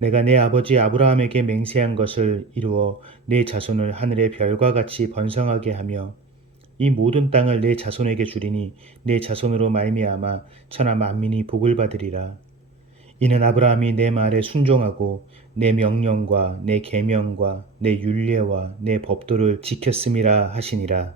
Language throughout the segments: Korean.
내가 내 아버지 아브라함에게 맹세한 것을 이루어 내 자손을 하늘의 별과 같이 번성하게 하며 이 모든 땅을 내 자손에게 주리니 내 자손으로 말미암아 천하 만민이 복을 받으리라. 이는 아브라함이 내 말에 순종하고 내 명령과 내 계명과 내윤례와내 법도를 지켰음이라 하시니라.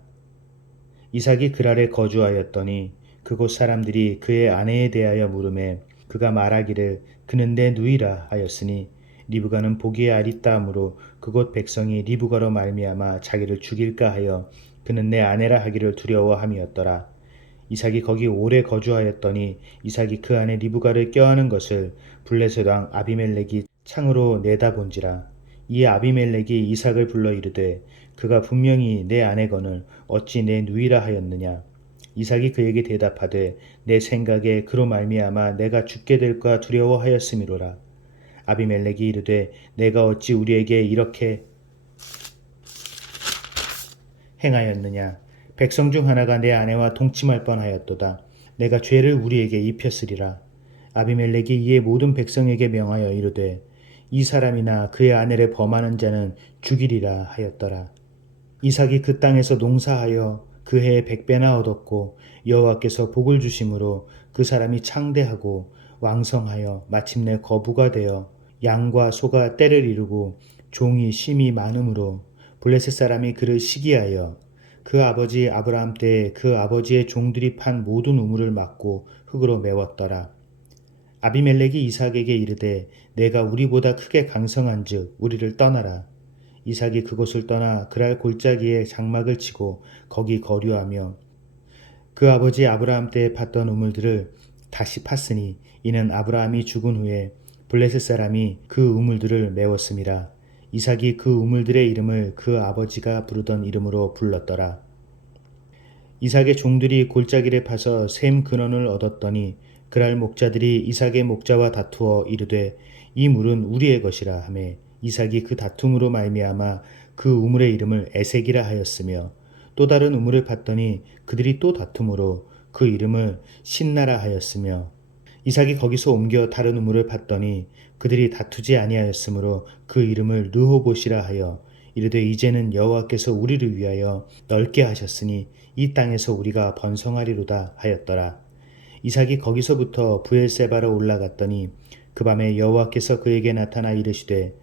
이삭이 그랄에 거주하였더니 그곳 사람들이 그의 아내에 대하여 물음에 그가 말하기를 그는 내 누이라 하였으니 리브가는 보기에 아리따함으로 그곳 백성이 리브가로 말미암아 자기를 죽일까 하여 그는 내 아내라 하기를 두려워함이었더라. 이삭이 거기 오래 거주하였더니 이삭이 그 안에 리브가를 껴안은 것을 블레셋 왕 아비멜렉이 창으로 내다본지라. 이에 아비멜렉이 이삭을 불러 이르되 그가 분명히 내 아내건을 어찌 내 누이라 하였느냐. 이삭이 그에게 대답하되 내 생각에 그로 말미암아 내가 죽게 될까 두려워하였음이로라. 아비멜렉이 이르되 내가 어찌 우리에게 이렇게 행하였느냐 백성 중 하나가 내 아내와 동침할 뻔하였도다 내가 죄를 우리에게 입혔으리라 아비멜렉이 이에 모든 백성에게 명하여 이르되 이 사람이나 그의 아내를 범하는 자는 죽이리라 하였더라 이삭이 그 땅에서 농사하여 그 해에 백배나 얻었고 여호와께서 복을 주심으로 그 사람이 창대하고 왕성하여 마침내 거부가 되어 양과 소가 때를 이루고 종이 심이 많음으로 블레셋 사람이 그를 시기하여 그 아버지 아브라함 때에 그 아버지의 종들이 판 모든 우물을 막고 흙으로 메웠더라. 아비멜렉이 이삭에게 이르되 내가 우리보다 크게 강성한즉 우리를 떠나라. 이삭이 그곳을 떠나 그랄 골짜기에 장막을 치고 거기 거류하며 그 아버지 아브라함 때에 팠던 우물들을 다시 팠으니 이는 아브라함이 죽은 후에 블레셋 사람이 그 우물들을 메웠습니다. 이삭이 그 우물들의 이름을 그 아버지가 부르던 이름으로 불렀더라. 이삭의 종들이 골짜기를 파서 샘 근원을 얻었더니 그랄 목자들이 이삭의 목자와 다투어 이르되 이 물은 우리의 것이라 하매 이삭이 그 다툼으로 말미암아 그 우물의 이름을 에색이라 하였으며 또 다른 우물을 봤더니 그들이 또 다툼으로 그 이름을 신나라 하였으며 이삭이 거기서 옮겨 다른 우물을 봤더니 그들이 다투지 아니하였으므로 그 이름을 르호봇이라 하여 이르되 이제는 여호와께서 우리를 위하여 넓게 하셨으니 이 땅에서 우리가 번성하리로다 하였더라 이삭이 거기서부터 부엘세바로 올라갔더니 그 밤에 여호와께서 그에게 나타나 이르시되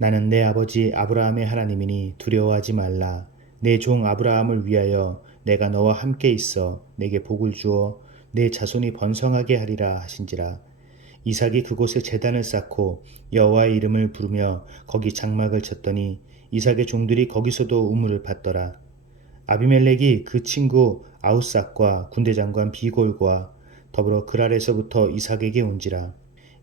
나는 내 아버지 아브라함의 하나님이니 두려워하지 말라. 내 종 아브라함을 위하여 내가 너와 함께 있어 내게 복을 주어 내 자손이 번성하게 하리라 하신지라. 이삭이 그곳에 재단을 쌓고 여호와의 이름을 부르며 거기 장막을 쳤더니 이삭의 종들이 거기서도 우물을 팠더라. 아비멜렉이 그 친구 아우삭과 군대장관 비골과 더불어 그랄에서부터 이삭에게 온지라.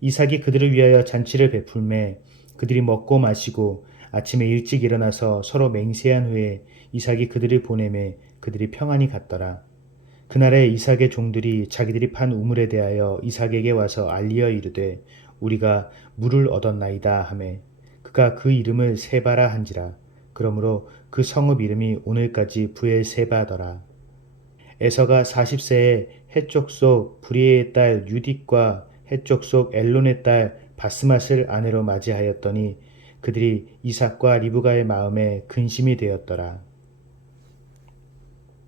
이삭이 그들을 위하여 잔치를 베풀매 그들이 먹고 마시고 아침에 일찍 일어나서 서로 맹세한 후에 이삭이 그들을 보내매 그들이 평안히 갔더라. 그날에 이삭의 종들이 자기들이 판 우물에 대하여 이삭에게 와서 알리어 이르되 우리가 물을 얻었나이다 하매 그가 그 이름을 세바라 한지라 그러므로 그 성읍 이름이 오늘까지 부엘세바더라 에서가 40세에 해쪽 속브리의딸 유딕과 해쪽 속 엘론의 딸바스마스를 아내로 맞이하였더니 그들이 이삭과 리브가의 마음에 근심이 되었더라.